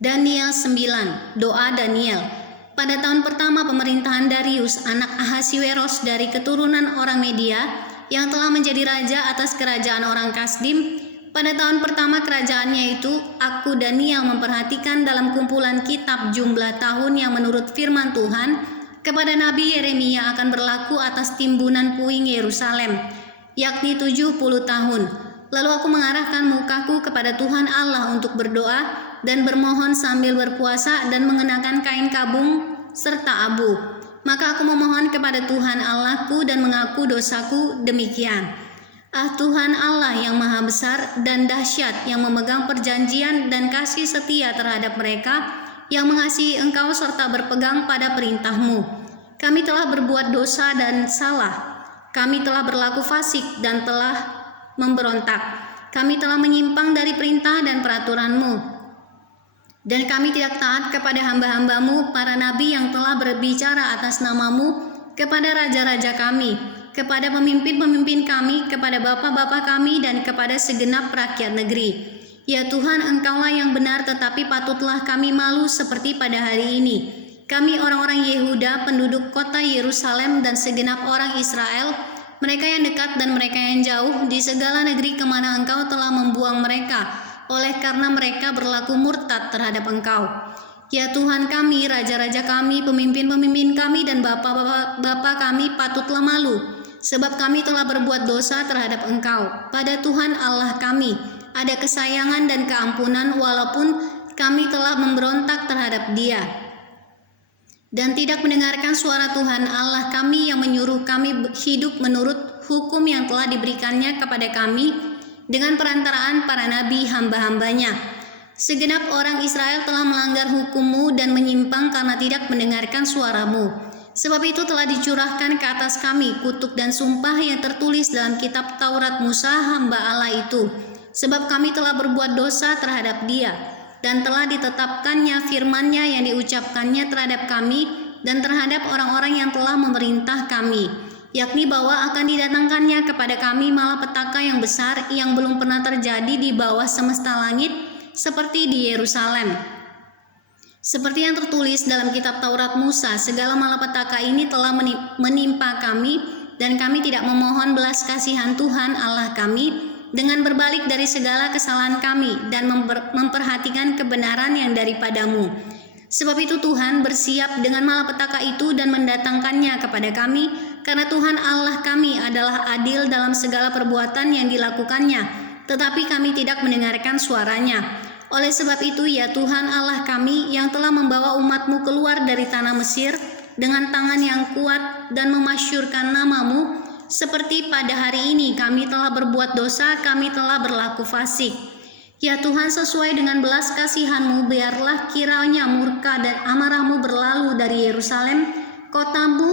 Daniel 9. Doa Daniel. Pada tahun pertama pemerintahan Darius, anak Ahasiweros dari keturunan orang Media, yang telah menjadi raja atas kerajaan orang Kasdim, pada tahun pertama kerajaannya itu, aku Daniel memperhatikan dalam kumpulan kitab jumlah tahun yang menurut firman Tuhan kepada Nabi Yeremia akan berlaku atas timbunan puing Yerusalem, yakni 70 tahun. Lalu aku mengarahkan mukaku kepada Tuhan Allah untuk berdoa dan bermohon sambil berpuasa dan mengenakan kain kabung serta abu. Maka aku memohon kepada Tuhan Allahku dan mengaku dosaku demikian. Ah Tuhan Allah yang maha besar dan dahsyat, yang memegang perjanjian dan kasih setia terhadap mereka yang mengasihi Engkau serta berpegang pada perintah-Mu. Kami telah berbuat dosa dan salah. Kami telah berlaku fasik dan telah memberontak. Kami telah menyimpang dari perintah dan peraturan-Mu. Dan kami tidak taat kepada hamba-hamba-Mu, para nabi yang telah berbicara atas nama-Mu, kepada raja-raja kami, kepada pemimpin-pemimpin kami, kepada bapa-bapa kami, dan kepada segenap rakyat negeri. Ya Tuhan, Engkaulah yang benar, tetapi patutlah kami malu seperti pada hari ini. Kami orang-orang Yehuda, penduduk kota Yerusalem, dan segenap orang Israel, mereka yang dekat dan mereka yang jauh, di segala negeri kemana Engkau telah membuang mereka, oleh karena mereka berlaku murtad terhadap Engkau. Ya Tuhan kami, raja-raja kami, pemimpin-pemimpin kami, dan bapa-bapa kami patutlah malu, sebab kami telah berbuat dosa terhadap Engkau. Pada Tuhan Allah kami ada kesayangan dan keampunan, walaupun kami telah memberontak terhadap Dia dan tidak mendengarkan suara Tuhan Allah kami yang menyuruh kami hidup menurut hukum yang telah diberikannya kepada kami dengan perantaraan para nabi hamba-hambanya. Segenap orang Israel telah melanggar hukum-Mu dan menyimpang karena tidak mendengarkan suara-Mu. Sebab itu telah dicurahkan ke atas kami kutuk dan sumpah yang tertulis dalam kitab Taurat Musa hamba Allah itu. Sebab kami telah berbuat dosa terhadap Dia, dan telah ditetapkannya firman-Nya yang diucapkannya terhadap kami dan terhadap orang-orang yang telah memerintah kami, yakni bahwa akan didatangkannya kepada kami malapetaka yang besar yang belum pernah terjadi di bawah semesta langit seperti di Yerusalem. Seperti yang tertulis dalam kitab Taurat Musa, segala malapetaka ini telah menimpa kami, dan kami tidak memohon belas kasihan Tuhan Allah kami dengan berbalik dari segala kesalahan kami dan memperhatikan kebenaran yang daripada-Mu. Sebab itu Tuhan bersiap dengan malapetaka itu dan mendatangkannya kepada kami, karena Tuhan Allah kami adalah adil dalam segala perbuatan yang dilakukannya, tetapi kami tidak mendengarkan suaranya. Oleh sebab itu, ya Tuhan Allah kami yang telah membawa umat-Mu keluar dari tanah Mesir dengan tangan yang kuat dan memasyurkan nama-Mu, seperti pada hari ini kami telah berbuat dosa, kami telah berlaku fasik. Ya Tuhan, sesuai dengan belas kasihan-Mu, biarlah kiranya murka dan amarah-Mu berlalu dari Yerusalem, kota-Mu,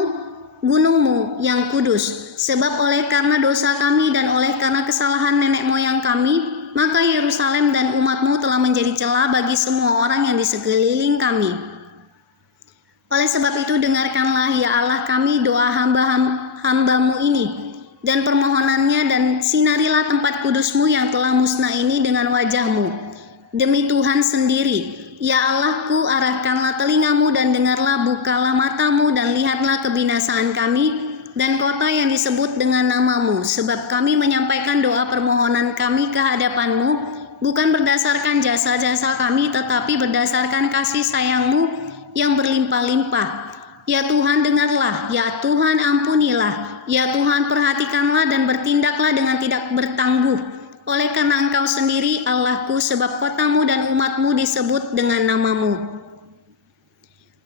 gunung-Mu yang kudus. Sebab oleh karena dosa kami dan oleh karena kesalahan nenek moyang kami, maka Yerusalem dan umat-Mu telah menjadi celah bagi semua orang yang di sekeliling kami. Oleh sebab itu dengarkanlah ya Allah kami doa hamba-Mu ini dan permohonannya, dan sinarilah tempat kudus-Mu yang telah musnah ini dengan wajah-Mu. Demi Tuhan sendiri, ya Allahku, arahkanlah telinga-Mu dan dengarlah, bukalah mata-Mu dan lihatlah kebinasaan kami dan kota yang disebut dengan nama-Mu, sebab kami menyampaikan doa permohonan kami ke hadapan-Mu, bukan berdasarkan jasa-jasa kami, tetapi berdasarkan kasih sayang-Mu yang berlimpah-limpah. Ya Tuhan, dengarlah, ya Tuhan, ampunilah, ya Tuhan, perhatikanlah dan bertindaklah dengan tidak bertangguh. Oleh karena Engkau sendiri Allahku, sebab kota-Mu dan umat-Mu disebut dengan nama-Mu.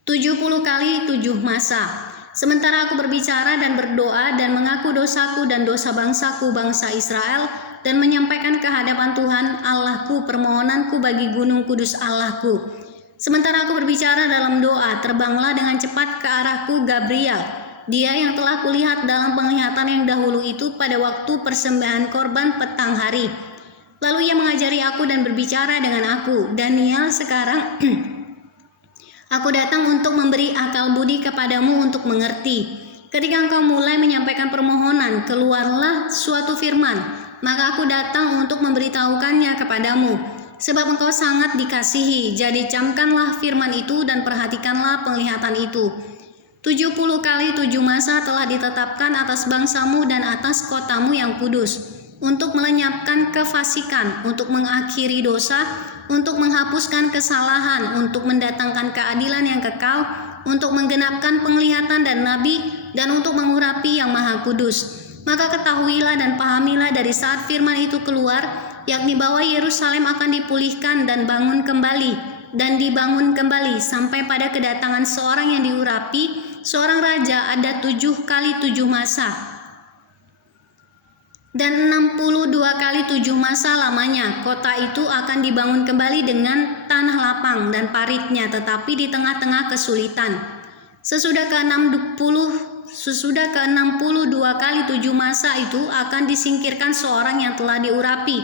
70 kali 7 masa. Sementara aku berbicara dan berdoa dan mengaku dosaku dan dosa bangsaku, bangsa Israel, dan menyampaikan ke hadapan Tuhan Allahku permohonanku bagi gunung kudus Allahku. Sementara aku berbicara dalam doa, terbanglah dengan cepat ke arahku Gabriel, dia yang telah kulihat dalam penglihatan yang dahulu itu pada waktu persembahan korban petang hari. Lalu ia mengajari aku dan berbicara dengan aku, Daniel, sekarang aku datang untuk memberi akal budi kepadamu untuk mengerti. Ketika engkau mulai menyampaikan permohonan, keluarlah suatu firman, maka aku datang untuk memberitahukannya kepadamu. sebab engkau sangat dikasihi. Jadi camkanlah firman itu dan perhatikanlah penglihatan itu. 70 kali 7 masa telah ditetapkan atas bangsamu dan atas kotamu yang kudus, untuk melenyapkan kefasikan, untuk mengakhiri dosa, untuk menghapuskan kesalahan, untuk mendatangkan keadilan yang kekal, untuk menggenapkan penglihatan dan nabi, dan untuk mengurapi yang maha kudus. Maka ketahuilah dan pahamilah dari saat firman itu keluar, yakni bahwa Yerusalem akan dipulihkan dan dibangun kembali sampai pada kedatangan seorang yang diurapi, seorang raja ada 7 kali 7 masa dan 62 kali 7 masa lamanya. Kota itu akan dibangun kembali dengan tanah lapang dan paritnya, tetapi di tengah-tengah kesulitan. Sesudah ke-62 kali 7 masa itu akan disingkirkan seorang yang telah diurapi,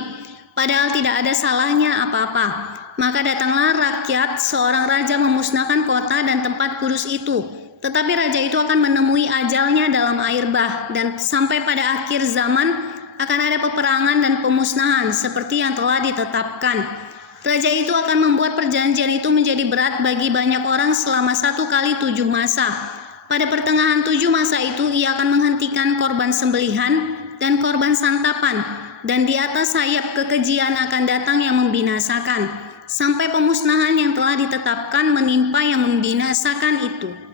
padahal tidak ada salahnya apa-apa. Maka datanglah rakyat, seorang raja memusnahkan kota dan tempat kudus itu. Tetapi raja itu akan menemui ajalnya dalam air bah, dan sampai pada akhir zaman akan ada peperangan dan pemusnahan seperti yang telah ditetapkan. Raja itu akan membuat perjanjian itu menjadi berat bagi banyak orang selama 1 kali 7 masa. Pada pertengahan 7 masa itu ia akan menghentikan korban sembelihan dan korban santapan, dan di atas sayap kekejian akan datang yang membinasakan, sampai pemusnahan yang telah ditetapkan menimpa yang membinasakan itu.